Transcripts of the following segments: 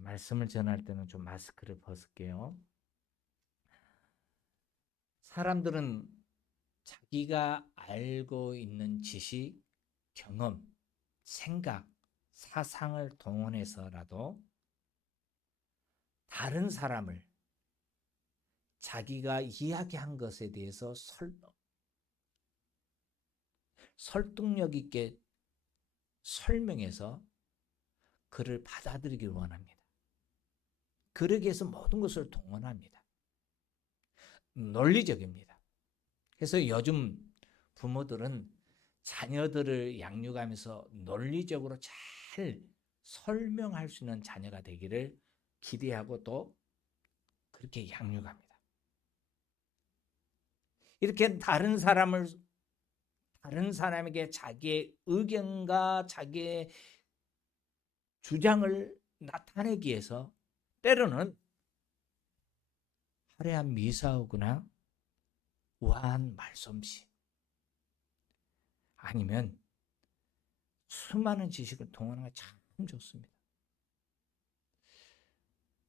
말씀을 전할 때는 좀 마스크를 벗을게요. 사람들은 자기가 알고 있는 지식, 경험, 생각, 사상을 동원해서라도 다른 사람을 자기가 이야기한 것에 대해서 설득력 있게 설명해서 그를 받아들이길 원합니다. 그러기 위해서 모든 것을 동원합니다. 논리적입니다. 그래서 요즘 부모들은 자녀들을 양육하면서 논리적으로 잘 설명할 수 있는 자녀가 되기를 기대하고 또 그렇게 양육합니다. 이렇게 다른 사람에게 자기의 의견과 자기의 주장을 나타내기 위해서 때로는 화려한 미사오거나 우아한 말솜씨 아니면 수많은 지식을 동원하는 게 참 좋습니다.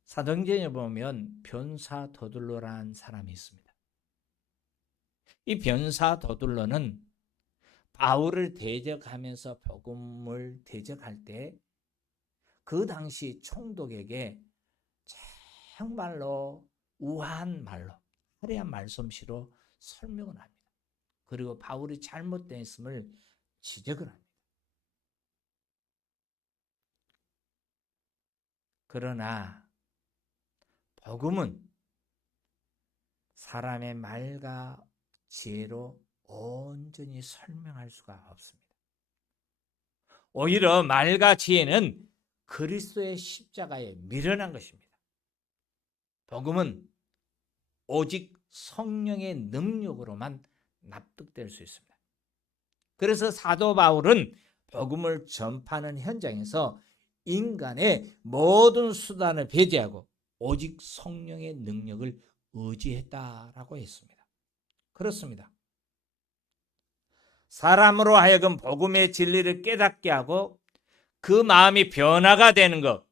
사도행전에 보면 변사 더둘러라는 사람이 있습니다. 이 변사 더둘러는 바울을 대적하면서 복음을 대적할 때 그 당시 총독에게 정말로 우아한 말로 화려한 말솜씨로 설명을 합니다. 그리고 바울이 잘못된 있음을 지적을 합니다. 그러나 복음은 사람의 말과 지혜로 온전히 설명할 수가 없습니다. 오히려 말과 지혜는 그리스도의 십자가에 미련한 것입니다. 복음은 오직 성령의 능력으로만 납득될 수 있습니다. 그래서 사도 바울은 복음을 전파하는 현장에서 인간의 모든 수단을 배제하고 오직 성령의 능력을 의지했다라고 했습니다. 그렇습니다. 사람으로 하여금 복음의 진리를 깨닫게 하고 그 마음이 변화가 되는 것,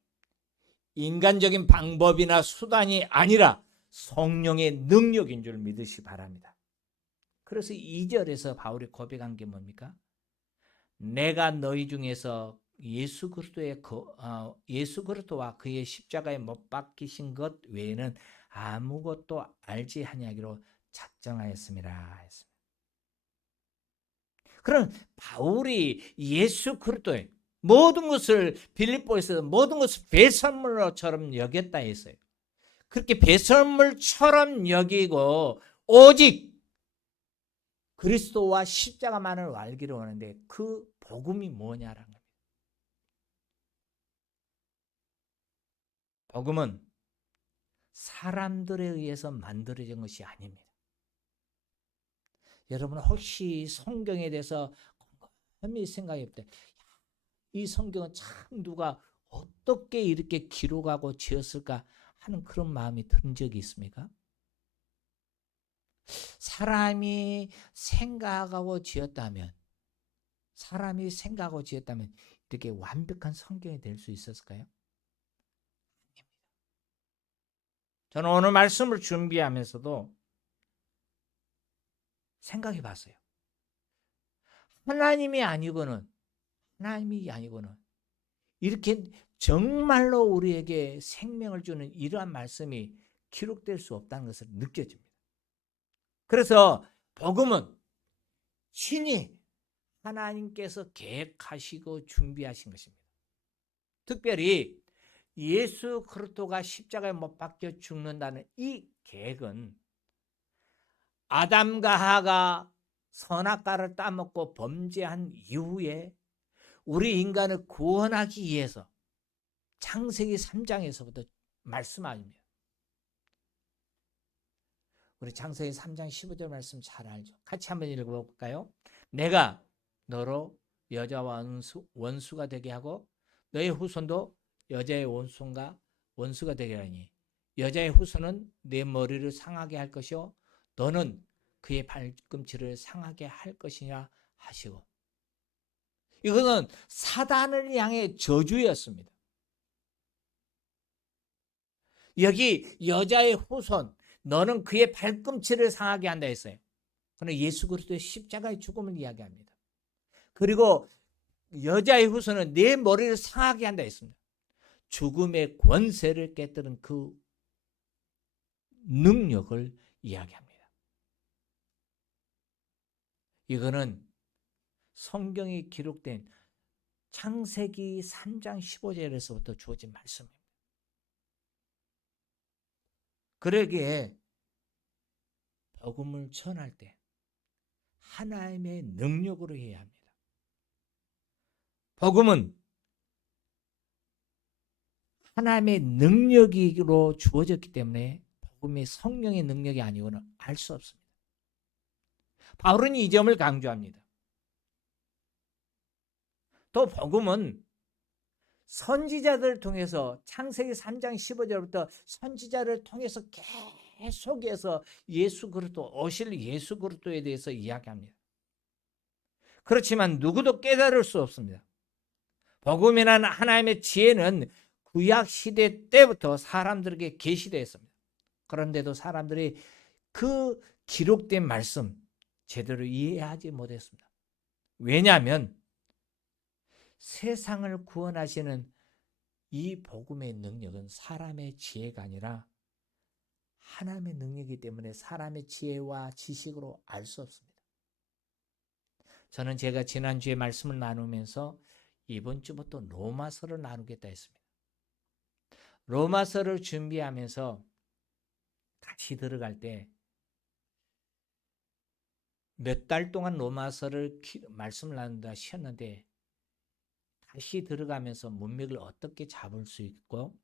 인간적인 방법이나 수단이 아니라 성령의 능력인 줄 믿으시 바랍니다. 그래서 2절에서 바울이 고백한 게 뭡니까? 내가 너희 중에서 예수 그리스도와 그의 십자가에 못 박히신 것 외에는 아무것도 알지 아니하기로 작정하였습니다 했습니다. 그럼 바울이 예수 그리스도의 모든 것을 빌립보에서 모든 것을 배설물처럼 여겼다 했어요. 그렇게 배설물처럼 여기고 오직 그리스도와 십자가만을 알기를 원하는데 그 복음이 뭐냐라는 겁니다. 복음은 사람들에 의해서 만들어진 것이 아닙니다. 여러분 혹시 성경에 대해서 곰곰이 생각해 볼 때 이 성경은 참 누가 어떻게 이렇게 기록하고 지었을까 하는 그런 마음이 든 적이 있습니까? 사람이 생각하고 지었다면 이렇게 완벽한 성경이 될 수 있었을까요? 저는 오늘 말씀을 준비하면서도 생각해 봤어요. 하나님이 아니고는 이렇게 정말로 우리에게 생명을 주는 이러한 말씀이 기록될 수 없다는 것을 느껴집니다. 그래서 복음은 신이 하나님께서 계획하시고 준비하신 것입니다. 특별히 예수 그리스도가 십자가에 못 박혀 죽는다는 이 계획은 아담과 하가 선악과를 따먹고 범죄한 이후에 우리 인간을 구원하기 위해서 창세기 3장에서부터 말씀합니다. 우리 창세기 3장 15절 말씀 잘 알죠? 같이 한번 읽어볼까요? 내가 너로 여자와 원수가 되게 하고 너의 후손도 여자의 원수가 되게 하니 여자의 후손은 내 머리를 상하게 할 것이요 너는 그의 발꿈치를 상하게 할 것이냐 하시고, 이것은 사단을 향해 저주였습니다. 여기 여자의 후손, 너는 그의 발꿈치를 상하게 한다 했어요. 그러나 예수 그리스도의 십자가의 죽음을 이야기합니다. 그리고 여자의 후손은 내 머리를 상하게 한다 했습니다. 죽음의 권세를 깨뜨린 그 능력을 이야기합니다. 이거는 성경에 기록된 창세기 3장 15절에서부터 주어진 말씀입니다. 그러기에 복음을 전할 때 하나님의 능력으로 해야 합니다. 복음은 하나님의 능력으로 주어졌기 때문에 복음이 성령의 능력이 아니고는 알 수 없습니다. 바울은 이 점을 강조합니다. 또 복음은 선지자들을 통해서 창세기 3장 15절부터 선지자를 통해서 계속해서 예수 그리스도, 오실 예수 그리스도에 대해서 이야기합니다. 그렇지만 누구도 깨달을 수 없습니다. 복음이라는 하나님의 지혜는 구약 시대 때부터 사람들에게 계시되었습니다. 그런데도 사람들이 그 기록된 말씀 제대로 이해하지 못했습니다. 왜냐하면 세상을 구원하시는 이 복음의 능력은 사람의 지혜가 아니라 하나님의 능력이기 때문에 사람의 지혜와 지식으로 알 수 없습니다. 저는 제가 지난주에 말씀을 나누면서 이번 주부터 로마서를 나누겠다 했습니다. 로마서를 준비하면서 다시 들어갈 때 몇 달 동안 로마서를 말씀을 나눈다 쉬었는데 다시 들어가면서 문맥을 어떻게 잡을 수 있고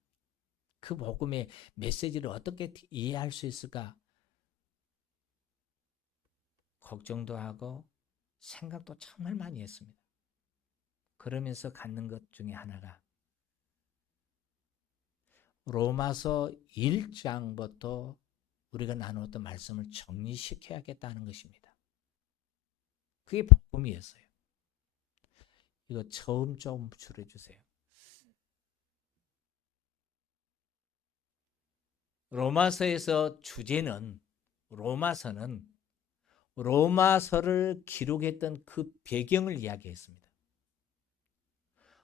그 복음의 메시지를 어떻게 이해할 수 있을까 걱정도 하고 생각도 정말 많이 했습니다. 그러면서 갖는 것 중에 하나가 로마서 1장부터 우리가 나누었던 말씀을 정리시켜야겠다는 것입니다. 그게 복음이었어요. 이거 처음 좀 줄여주세요. 로마서에서 주제는 로마서는 로마서를 기록했던 그 배경을 이야기했습니다.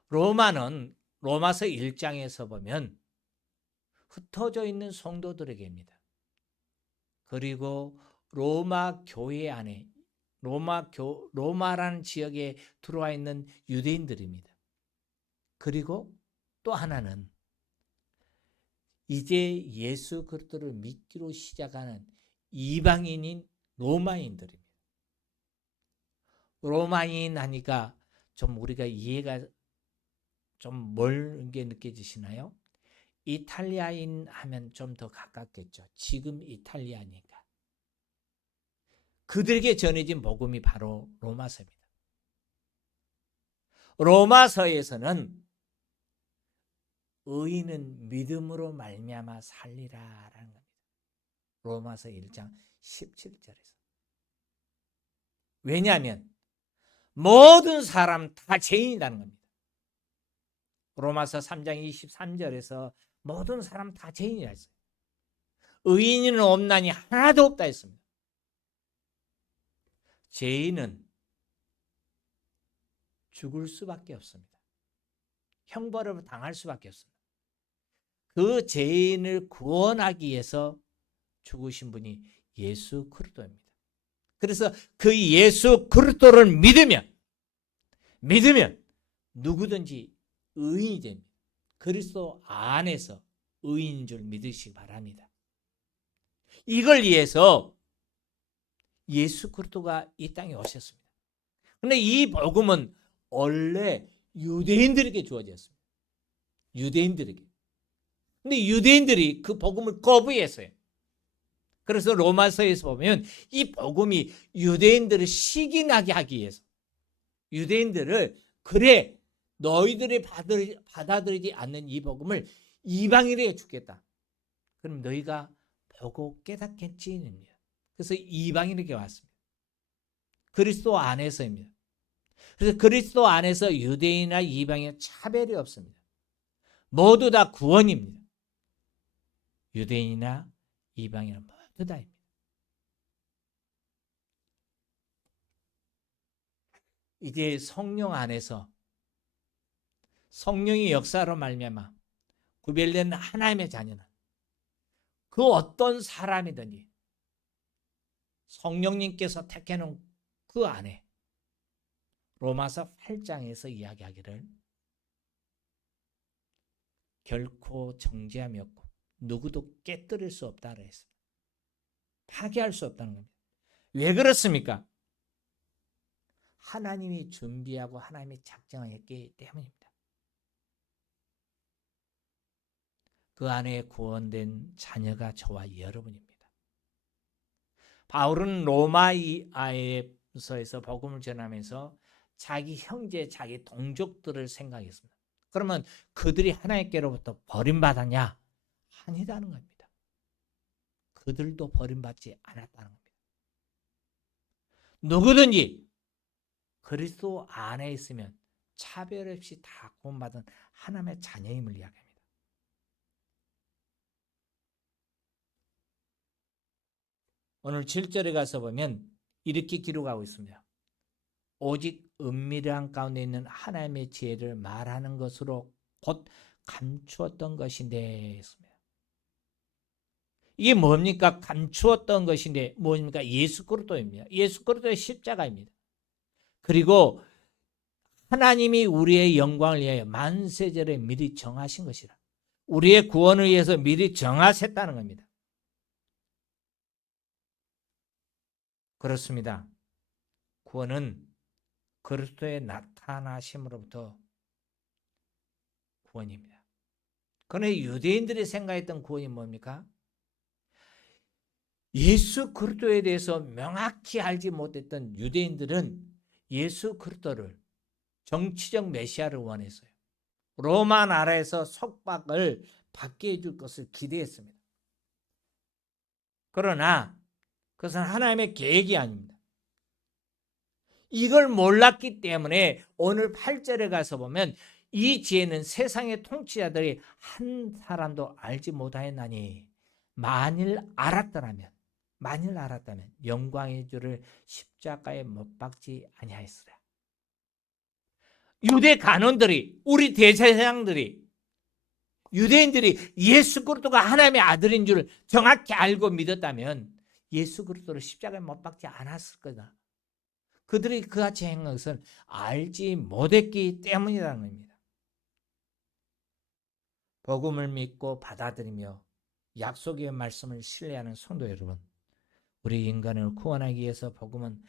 로마는 로마서 1장에서 보면 흩어져 있는 성도들에게입니다. 그리고 로마 교회 안에 로마라는 지역에 들어와 있는 유대인들입니다. 그리고 또 하나는 이제 예수 그리스도를 믿기로 시작하는 이방인인 로마인들입니다. 로마인 하니까 좀 우리가 이해가 좀 멀게 느껴지시나요? 이탈리아인 하면 좀 더 가깝겠죠. 지금 이탈리아니까. 그들에게 전해진 복음이 바로 로마서입니다. 로마서에서는 의인은 믿음으로 말미암아 살리라라는 겁니다. 로마서 1장 17절에서. 왜냐하면 모든 사람 다 죄인이라는 겁니다. 로마서 3장 23절에서 모든 사람 다 죄인이라 했어요. 의인은 없나니 하나도 없다 했습니다. 죄인은 죽을 수밖에 없습니다. 형벌을 당할 수밖에 없습니다. 그 죄인을 구원하기 위해서 죽으신 분이 예수 그리스도입니다. 그래서 그 예수 그리스도를 믿으면 누구든지 의인이 됩니다. 그리스도 안에서 의인인 줄 믿으시기 바랍니다. 이걸 위해서 예수 그리스도가 이 땅에 오셨습니다. 그런데 이 복음은 원래 유대인들에게 주어졌습니다. 유대인들에게. 근데 유대인들이 그 복음을 거부했어요. 그래서 로마서에서 보면 이 복음이 유대인들을 시기나게 하기 위해서 유대인들을 그래 너희들이 받아들이지 않는 이 복음을 이방인에게 주겠다. 그럼 너희가 보고 깨닫겠지입니다. 그래서 이방인에게 왔습니다. 그리스도 안에서입니다. 그래서 그리스도 안에서 유대인이나 이방인 차별이 없습니다. 모두 다 구원입니다. 유대인이나 이방인이나 모두 다입니다. 이제 성령 안에서 성령의 역사로 말미암아 구별된 하나님의 자녀는 그 어떤 사람이든지 성령님께서 택해놓은 그 안에 로마서 8장에서 이야기하기를 결코 정죄함이 없고 누구도 깨뜨릴 수 없다고 했습니다. 파괴할 수 없다는 겁니다. 왜 그렇습니까? 하나님이 준비하고 하나님이 작정했기 때문입니다. 그 안에 구원된 자녀가 저와 여러분입니다. 바울은 로마서에서 복음을 전하면서 자기 형제, 자기 동족들을 생각했습니다. 그러면 그들이 하나님께로부터 버림받았냐? 아니다는 겁니다. 그들도 버림받지 않았다는 겁니다. 누구든지 그리스도 안에 있으면 차별 없이 다 구원받은 하나님의 자녀임을 이야기합니다. 오늘 7절에 가서 보면 이렇게 기록하고 있습니다. 오직 은밀한 가운데 있는 하나님의 지혜를 말하는 것으로 곧 감추었던 것인데 했습니다. 이게 뭡니까? 감추었던 것인데 뭡니까? 예수 그리스도입니다. 예수 그리스도의 십자가입니다. 그리고 하나님이 우리의 영광을 위하여 만세절에 미리 정하신 것이라. 우리의 구원을 위해서 미리 정하셨다는 겁니다. 그렇습니다. 구원은 그리스도의 나타나심으로부터 구원입니다. 그러나 유대인들이 생각했던 구원이 뭡니까? 예수 그리스도에 대해서 명확히 알지 못했던 유대인들은 예수 그리스도를 정치적 메시아를 원했어요. 로마 나라에서 속박을 받게 해줄 것을 기대했습니다. 그러나 그것은 하나님의 계획이 아닙니다. 이걸 몰랐기 때문에 오늘 8절에 가서 보면 이 지혜는 세상의 통치자들이 한 사람도 알지 못하였나니 만일 알았다면 영광의 주를 십자가에 못 박지 아니하였으랴. 유대 간원들이 우리 대제사장들이 유대인들이 예수 그리스도가 하나님의 아들인 줄 정확히 알고 믿었다면 예수 그리스도를 십자가에 못 박지 않았을 거다. 그들이 그같이 행한 것은 알지 못했기 때문이라는 겁니다. 복음을 믿고 받아들이며 약속의 말씀을 신뢰하는 성도 여러분, 우리 인간을 구원하기 위해서 복음은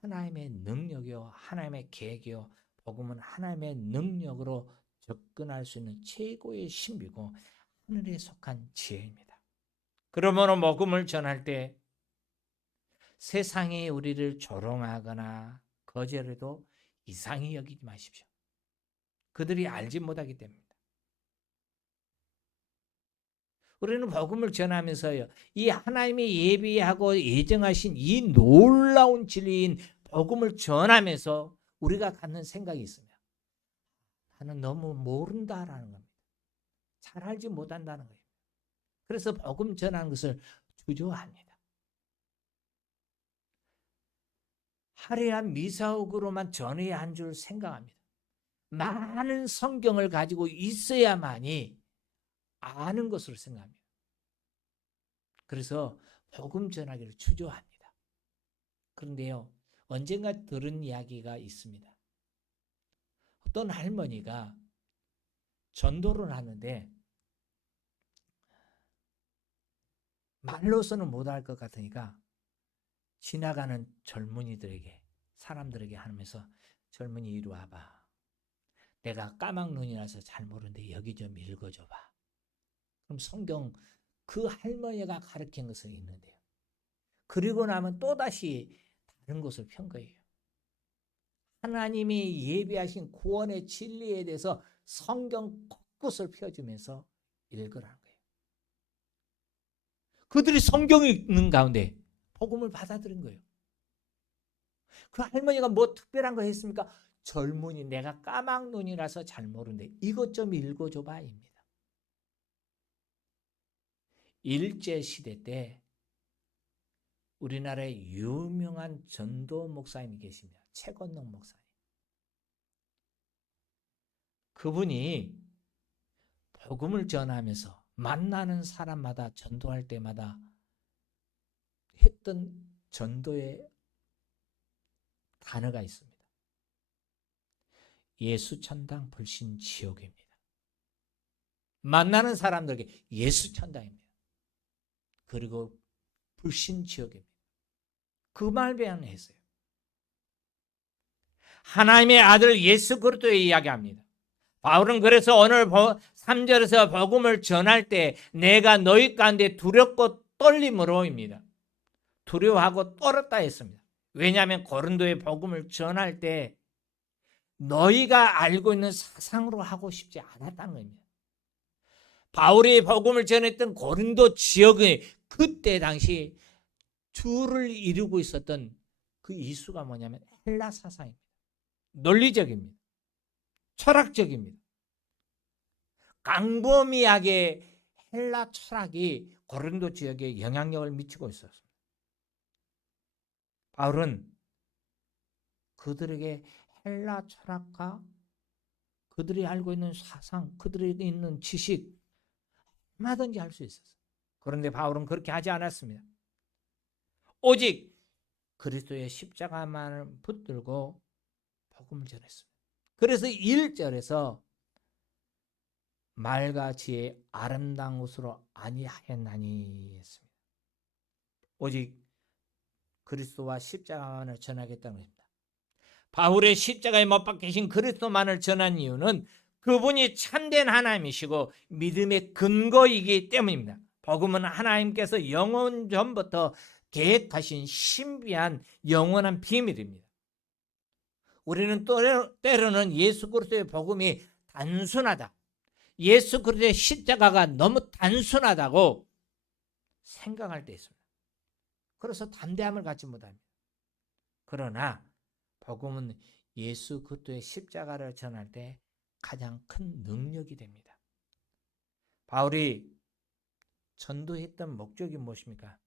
하나님의 능력이요 하나님의 계획이요 복음은 하나님의 능력으로 접근할 수 있는 최고의 신비고 하늘에 속한 지혜입니다. 그러므로 복음을 전할 때 세상이 우리를 조롱하거나 거절해도 이상히 여기지 마십시오. 그들이 알지 못하기 때문입니다. 우리는 복음을 전하면서요, 이 하나님이 예비하고 예정하신 이 놀라운 진리인 복음을 전하면서 우리가 갖는 생각이 있습니다. 나는 너무 모른다라는 겁니다. 잘 알지 못한다는 거예요. 그래서 복음 전하는 것을 주저합니다. 화려한 미사옥으로만 전해야 한 줄 생각합니다. 많은 성경을 가지고 있어야만이 아는 것으로 생각합니다. 그래서 복음 전하기를 주저합니다. 그런데요, 언젠가 들은 이야기가 있습니다. 어떤 할머니가 전도를 하는데 말로서는 못할 것 같으니까 지나가는 젊은이들에게 사람들에게 하면서 젊은이 이리 와봐. 내가 까막 눈이라서 잘 모르는데 여기 좀 읽어줘봐. 그럼 성경 그 할머니가 가르친 것은 있는데요. 그리고 나면 또다시 다른 것을 편 거예요. 하나님이 예비하신 구원의 진리에 대해서 성경 곳곳을 펴주면서 읽으라는 거예요. 그들이 성경을 읽는 가운데 복음을 받아들인 거예요. 그 할머니가 뭐 특별한 거 했습니까? 젊은이 내가 까막 눈이라서 잘 모르는데 이것 좀 읽어줘봐입니다. 일제시대 때 우리나라의 유명한 전도 목사님이 계십니다. 최건능 목사님. 그분이 복음을 전하면서 만나는 사람마다 전도할 때마다 했던 전도의 단어가 있습니다. 예수 천당 불신 지옥입니다. 만나는 사람들에게 예수 천당입니다. 그리고 불신 지옥입니다. 그 말배안을 했어요. 하나님의 아들 예수 그리스도의 이야기합니다. 바울은 그래서 오늘 3절에서 복음을 전할 때 내가 너희 가운데 두렵고 떨림으로입니다. 두려워하고 떨었다 했습니다. 왜냐하면 고린도의 복음을 전할 때 너희가 알고 있는 사상으로 하고 싶지 않았다는 겁니다. 바울이 복음을 전했던 고린도 지역의 그때 당시 주를 이루고 있었던 그 이수가 뭐냐면 헬라 사상입니다. 논리적입니다. 철학적입니다. 광범위하게 헬라 철학이 고린도 지역에 영향력을 미치고 있었습니다. 바울은 그들에게 헬라 철학과 그들이 알고 있는 사상, 그들이 있는 지식 얼마든지 할 수 있었어요. 그런데 바울은 그렇게 하지 않았습니다. 오직 그리스도의 십자가만을 붙들고 복음을 전했습니다. 그래서 1절에서 말과 지혜의 아름다운 것으로 아니하였나니 했습니다. 오직 그리스도와 십자가만을 전하겠다는 것입니다. 바울의 십자가에 못 박히신 그리스도만을 전한 이유는 그분이 참된 하나님이시고 믿음의 근거이기 때문입니다. 복음은 하나님께서 영원 전부터 계획하신 신비한 영원한 비밀입니다. 우리는 때로는 예수 그리스도의 복음이 단순하다, 예수 그리스도의 십자가가 너무 단순하다고 생각할 때 있습니다. 그래서 담대함을 갖지 못합니다. 그러나 복음은 예수 그리스도의 십자가를 전할 때 가장 큰 능력이 됩니다. 바울이 전도했던 목적이 무엇입니까?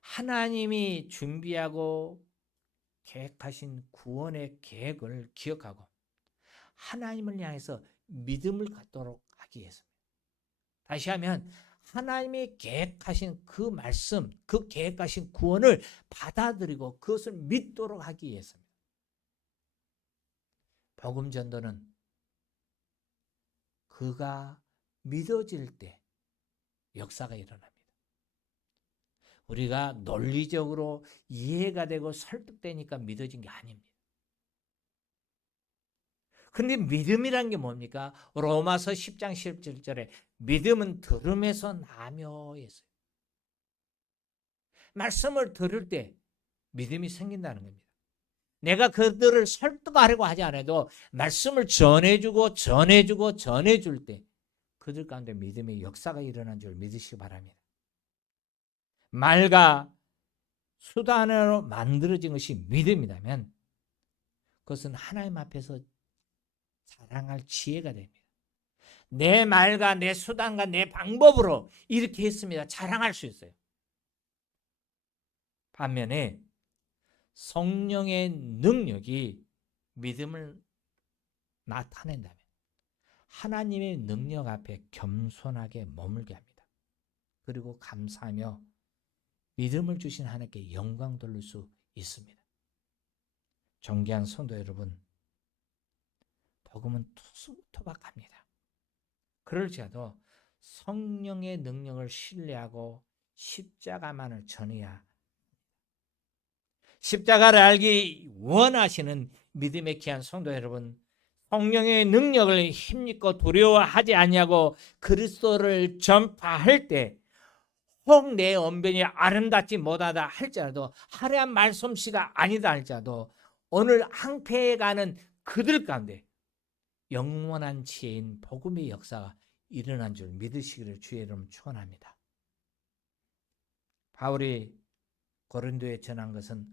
하나님이 준비하고 계획하신 구원의 계획을 기억하고 하나님을 향해서 믿음을 갖도록 하기 위해서입니다. 다시 하면 하나님이 계획하신 그 말씀, 그 계획하신 구원을 받아들이고 그것을 믿도록 하기 위해서입니다. 복음 전도는 그가 믿어질 때 역사가 일어납니다. 우리가 논리적으로 이해가 되고 설득되니까 믿어진 게 아닙니다. 근데 믿음이란 게 뭡니까? 로마서 10장 17절에 믿음은 들음에서 나며 했어요. 말씀을 들을 때 믿음이 생긴다는 겁니다. 내가 그들을 설득하려고 하지 않아도 말씀을 전해주고 전해줄 때 그들 가운데 믿음의 역사가 일어난 줄 믿으시기 바랍니다. 말과 수단으로 만들어진 것이 믿음이라면 그것은 하나님 앞에서 자랑할 지혜가 됩니다. 내 말과 내 수단과 내 방법으로 이렇게 했습니다. 자랑할 수 있어요. 반면에 성령의 능력이 믿음을 나타낸다면 하나님의 능력 앞에 겸손하게 머물게 합니다. 그리고 감사하며 믿음을 주신 하나님께 영광 돌릴 수 있습니다. 존귀한 성도 여러분, 복음은 투박합니다. 그럴지라도 성령의 능력을 신뢰하고 십자가만을 전해야, 십자가를 알기 원하시는 믿음의 귀한 성도 여러분, 성령의 능력을 힘입고 두려워하지 아니하고 그리스도를 전파할 때 혹 내 언변이 아름답지 못하다 할지라도 화려한 말솜씨가 아니다 할지라도 오늘 항폐해 가는 그들 가운데 영원한 지혜인 복음의 역사가 일어난 줄 믿으시기를 주의 이름 축원합니다. 바울이 고린도에 전한 것은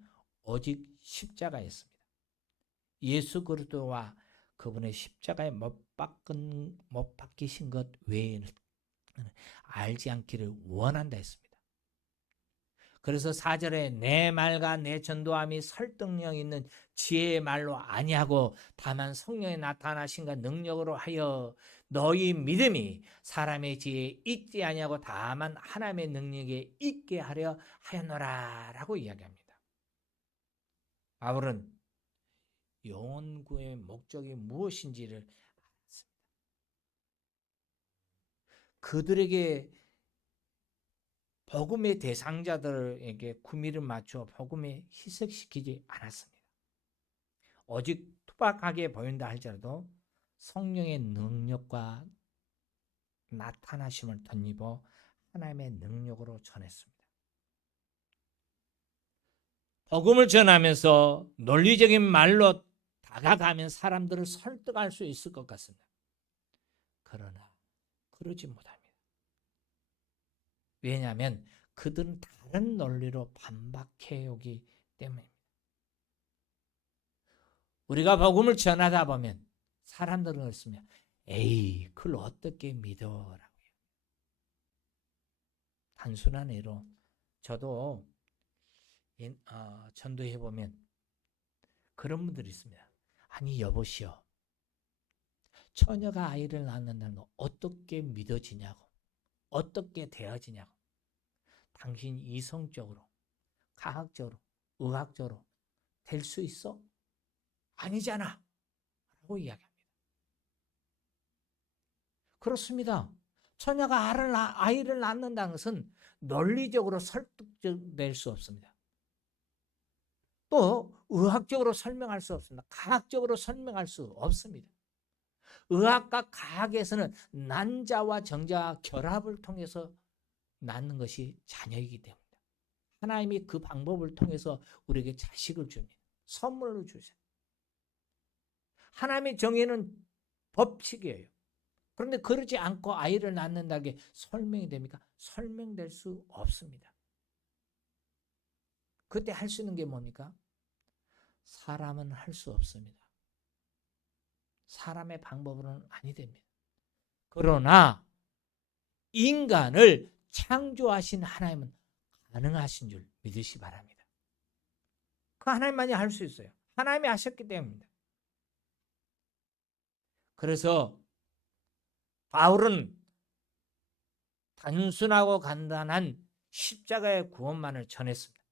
오직 십자가였습니다. 예수 그리스도와 그분의 십자가에 못 박히신 것 외에는 알지 않기를 원한다 했습니다. 그래서 4절에 내 말과 내 전도함이 설득력 있는 지혜의 말로 아니하고 다만 성령의 나타나신가 능력으로 하여 너희 믿음이 사람의 지혜에 있지 아니하고 다만 하나님의 능력에 있게 하려 하였노라 라고 이야기합니다. 바울은 영혼 구의 목적이 무엇인지를 알았습니다. 그들에게 복음의 대상자들에게 구미를 맞춰 복음에 희석시키지 않았습니다. 오직 투박하게 보인다 할지라도 성령의 능력과 나타나심을 덧입어 하나님의 능력으로 전했습니다. 복음을 전하면서 논리적인 말로 다가가면 사람들을 설득할 수 있을 것 같습니다. 그러나 그러지 못합니다. 왜냐하면 그들은 다른 논리로 반박해오기 때문입니다. 우리가 복음을 전하다 보면 사람들은 그렇습니다. 에이, 그걸 어떻게 믿어라고요. 단순한 예로 저도 전도해 보면 그런 분들이 있습니다. 아니 여보시오, 처녀가 아이를 낳는다는 거 어떻게 믿어지냐고, 어떻게 되어지냐고. 당신 이성적으로, 과학적으로, 의학적으로 될 수 있어? 아니잖아 라고 이야기합니다. 그렇습니다. 처녀가 아이를 낳는다는 것은 논리적으로 설득될 수 없습니다. 또 의학적으로 설명할 수 없습니다. 과학적으로 설명할 수 없습니다. 의학과 과학에서는 난자와 정자와 결합을 통해서 낳는 것이 자녀이기 때문입니다. 하나님이 그 방법을 통해서 우리에게 자식을 줍니다. 선물로 주세요. 하나님의 정의는 법칙이에요. 그런데 그러지 않고 아이를 낳는다는 게 설명이 됩니까? 설명될 수 없습니다. 그때 할 수 있는 게 뭡니까? 사람은 할 수 없습니다. 사람의 방법으로는 아니 됩니다. 그러나 인간을 창조하신 하나님은 가능하신 줄 믿으시 바랍니다. 그 하나님만이 할 수 있어요. 하나님이 하셨기 때문입니다. 그래서 바울은 단순하고 간단한 십자가의 구원만을 전했습니다.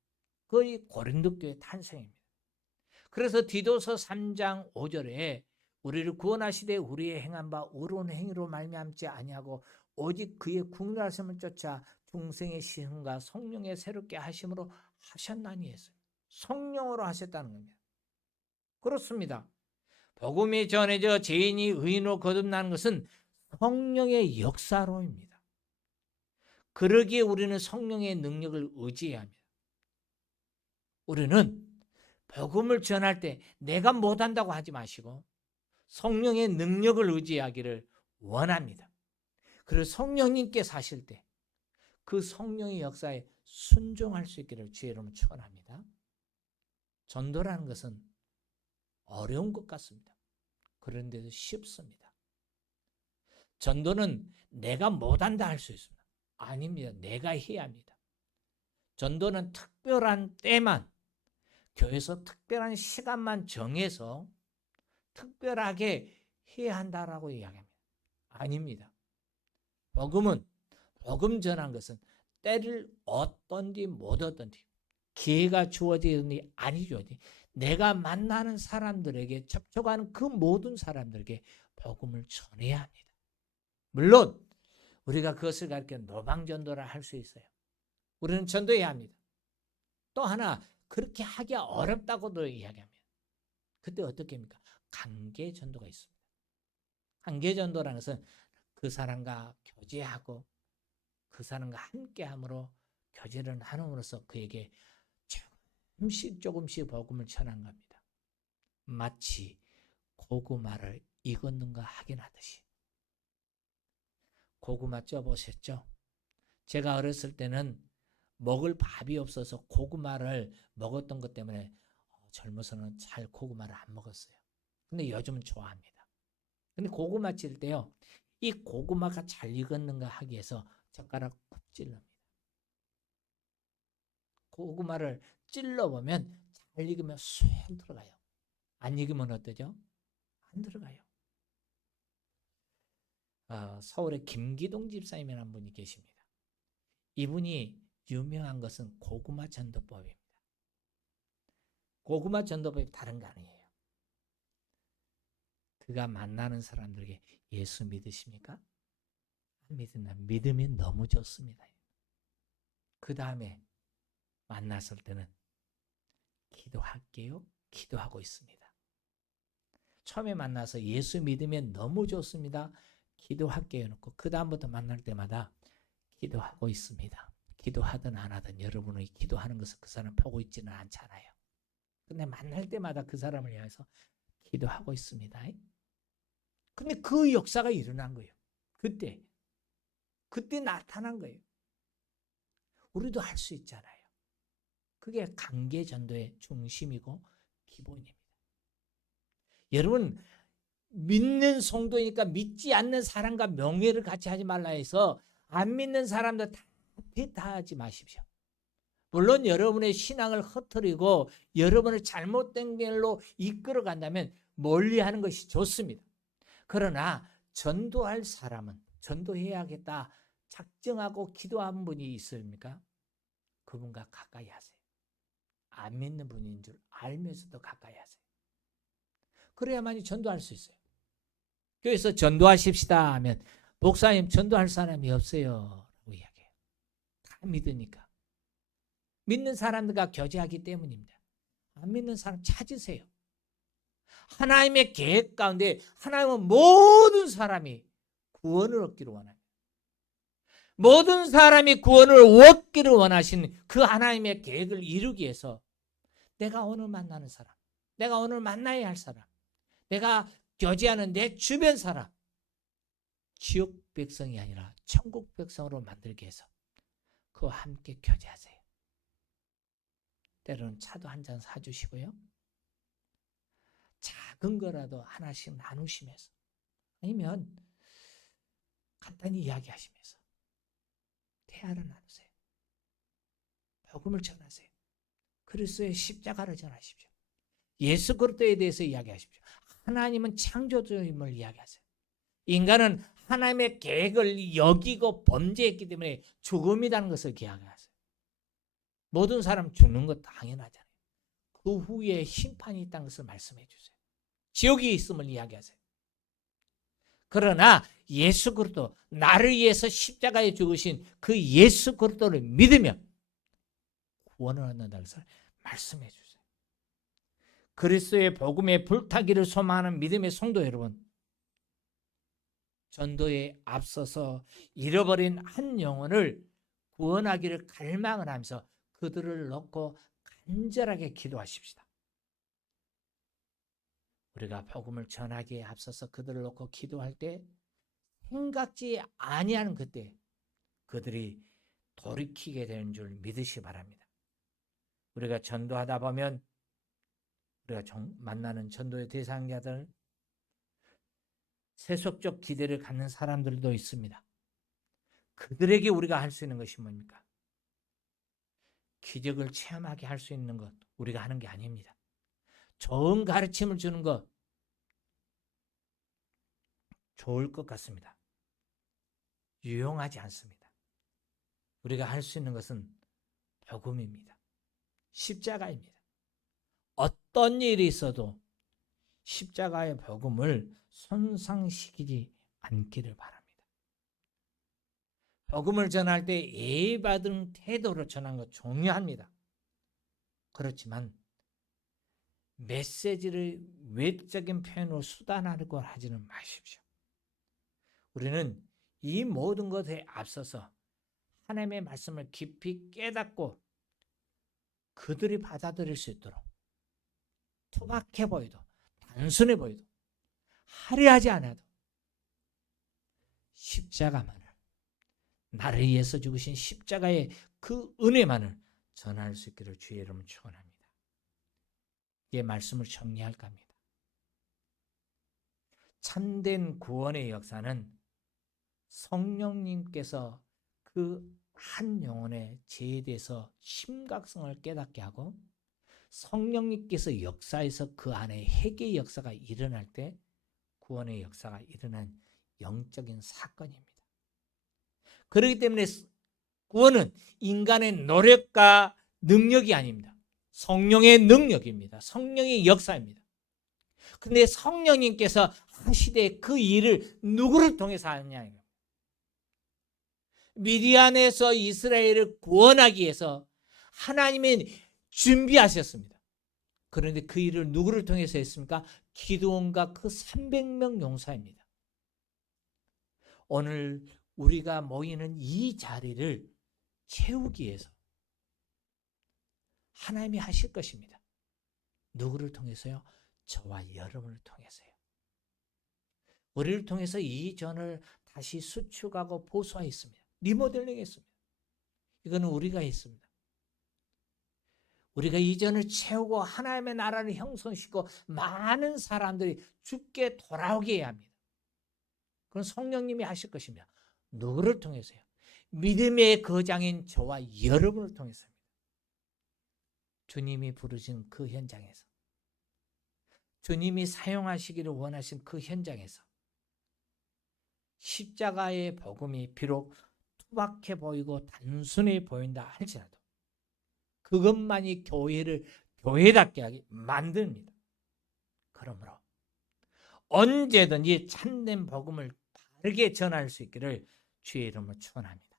그게 고린도 교회 탄생입니다. 그래서 디도서 3장 5절에 우리를 구원하시되 우리의 행한 바 의로운 행위로 말미암지 아니하고 오직 그의 국률하심을 쫓아 중생의 시험과 성령의 새롭게 하심으로 하셨나니 했어요. 성령으로 하셨다는 겁니다. 그렇습니다. 복음이 전해져 죄인이 의인으로 거듭나는 것은 성령의 역사로입니다. 그러기에 우리는 성령의 능력을 의지해야 합니다. 우리는 복음을 전할 때 내가 못한다고 하지 마시고 성령의 능력을 의지하기를 원합니다. 그리고 성령님께 사실 때 그 성령의 역사에 순종할 수 있기를 주의 이름으로 축원합니다. 전도라는 것은 어려운 것 같습니다. 그런데도 쉽습니다. 전도는 내가 못한다 할 수 있습니다. 아닙니다. 내가 해야 합니다. 전도는 특별한 때만, 교회에서 특별한 시간만 정해서 특별하게 해야 한다라고 이야기합니다. 아닙니다. 복음은, 복음 전한 것은 때를 얻든지 못 얻든지, 기회가 주어지든지 아니 주어지든지 내가 만나는 사람들에게, 접촉하는 그 모든 사람들에게 복음을 전해야 합니다. 물론 우리가 그것을 가르쳐 노방전도라 할 수 있어요. 우리는 전도해야 합니다. 또 하나 그렇게 하기 어렵다고도 이야기합니다. 그때 어떻게 합니까? 관계전도가 있습니다. 관계전도라는 것은 그 사람과 교제하고 그 사람과 함께함으로 교제를 하는으로써 그에게 조금씩 복음을 전한 겁니다. 마치 고구마를 익었는가 확인하듯이. 고구마 쪄보셨죠? 제가 어렸을 때는 먹을 밥이 없어서 고구마를 먹었던 것 때문에 젊어서는 잘 고구마를 안 먹었어요. 근데 요즘은 좋아합니다. 근데 고구마 찔 때요, 이 고구마가 잘 익었는가 하기 위해서 젓가락 콕 찔릅니다. 고구마를 찔러보면 잘 익으면 쑥 들어가요. 안 익으면 어떠죠? 안 들어가요. 서울에 김기동 집사님이라는 분이 계십니다. 이분이 유명한 것은 고구마 전도법입니다. 고구마 전도법이 다른 거 아니에요. 그가 만나는 사람들에게 예수 믿으십니까? 믿으면 너무 좋습니다. 그 다음에 만났을 때는 기도할게요. 기도하고 있습니다. 처음에 만나서 예수 믿으면 너무 좋습니다. 기도할게요 놓고 그 다음부터 만날 때마다 기도하고 있습니다. 기도하든 안 하든 여러분이 기도하는 것을 그 사람 보고 있지는 않잖아요. 근데 만날 때마다 그 사람을 위해서 기도하고 있습니다. 근데 그 역사가 일어난 거예요. 그때 나타난 거예요. 우리도 할 수 있잖아요. 그게 관계 전도의 중심이고 기본입니다. 여러분, 믿는 성도니까 믿지 않는 사람과 명예를 같이 하지 말라 해서 안 믿는 사람들 다 배타하지 마십시오. 물론 여러분의 신앙을 흐트리고 여러분을 잘못된 길로 이끌어 간다면 멀리하는 것이 좋습니다. 그러나 전도할 사람은 전도해야겠다 작정하고 기도한 분이 있습니까? 그분과 가까이 하세요. 안 믿는 분인 줄 알면서도 가까이 하세요. 그래야만이 전도할 수 있어요. 교회에서 전도하십시다 하면 목사님 전도할 사람이 없어요 라고 이야기해요. 다 믿으니까. 믿는 사람들과 교제하기 때문입니다. 안 믿는 사람 찾으세요. 하나님의 계획 가운데 하나님은 모든 사람이 구원을 얻기를 원합니다. 모든 사람이 구원을 얻기를 원하시는 그 하나님의 계획을 이루기 위해서 내가 오늘 만나는 사람, 내가 오늘 만나야 할 사람, 내가 교제하는 내 주변 사람, 지옥 백성이 아니라 천국 백성으로 만들기 위해서 그와 함께 교제하세요. 때로는 차도 한 잔 사주시고요. 작은 거라도 하나씩 나누시면서 아니면 간단히 이야기하시면서 대화를 나누세요. 복음을 전하세요. 그리스도의 십자가를 전하십시오. 예수 그리스도에 대해서 이야기하십시오. 하나님은 창조주임을 이야기하세요. 인간은 하나님의 계획을 여기고 범죄했기 때문에 죽음이라는 것을 기억하세요. 모든 사람 죽는 것 당연하잖아요. 그 후에 심판이 있다는 것을 말씀해 주세요. 지옥이 있음을 이야기하세요. 그러나 예수 그리스도 나를 위해서 십자가에 죽으신 그 예수 그리스도를 믿으면 구원을 얻는다는 것을 말씀해 주세요. 그리스도의 복음의 불타기를 소망하는 믿음의 성도 여러분, 전도에 앞서서 잃어버린 한 영혼을 구원하기를 갈망을 하면서 그들을 놓고 간절하게 기도하십시다. 우리가 복음을 전하기에 앞서서 그들을 놓고 기도할 때 생각지 아니하는 그때 그들이 돌이키게 되는 줄 믿으시 바랍니다. 우리가 전도하다 보면 우리가 만나는 전도의 대상자들 세속적 기대를 갖는 사람들도 있습니다. 그들에게 우리가 할 수 있는 것이 뭡니까? 기적을 체험하게 할 수 있는 것 우리가 하는 게 아닙니다. 좋은 가르침을 주는 것 좋을 것 같습니다. 유용하지 않습니다. 우리가 할 수 있는 것은 복음입니다. 십자가입니다. 어떤 일이 있어도 십자가의 복음을 손상시키지 않기를 바랍니다. 복음을 전할 때 예의받은 태도로 전하는 것 중요합니다. 그렇지만 메시지를 외적인 표현으로 수단화하려고 하지는 마십시오. 우리는 이 모든 것에 앞서서 하나님의 말씀을 깊이 깨닫고 그들이 받아들일 수 있도록 투박해 보여도 단순해 보여도 화려하지 않아도 십자가만을 나를 위해서 죽으신 십자가의 그 은혜만을 전할 수 있기를 주의 이름으로 축원합니다. 이 말씀을 정리할까 합니다. 참된 구원의 역사는 성령님께서 그 한 영혼의 죄에 대해서 심각성을 깨닫게 하고 성령님께서 역사에서 그 안에 회개의 역사가 일어날 때 구원의 역사가 일어난 영적인 사건입니다. 그렇기 때문에 구원은 인간의 노력과 능력이 아닙니다. 성령의 능력입니다. 성령의 역사입니다. 근데 성령님께서 하시되 그 일을 누구를 통해서 하느냐. 미디안에서 이스라엘을 구원하기 위해서 하나님은 준비하셨습니다. 그런데 그 일을 누구를 통해서 했습니까? 기드온과 그 300명 용사입니다. 오늘 우리가 모이는 이 자리를 채우기 위해서 하나님이 하실 것입니다. 누구를 통해서요? 저와 여러분을 통해서요. 우리를 통해서 이 전을 다시 수축하고 보수하였습니다. 리모델링 했습니다. 이거는 우리가 했습니다. 우리가 이전을 채우고 하나님의 나라를 형성시키고 많은 사람들이 주께 돌아오게 해야 합니다. 그건 성령님이 하실 것입니다. 누구를 통해서요? 믿음의 거장인 저와 여러분을 통해서입니다. 주님이 부르신 그 현장에서, 주님이 사용하시기를 원하신 그 현장에서 십자가의 복음이 비록 투박해 보이고 단순해 보인다 할지라도 그것만이 교회를 교회답게 하게 만듭니다. 그러므로 언제든지 참된 복음을 바르게 전할 수 있기를 주의 이름으로 축원합니다.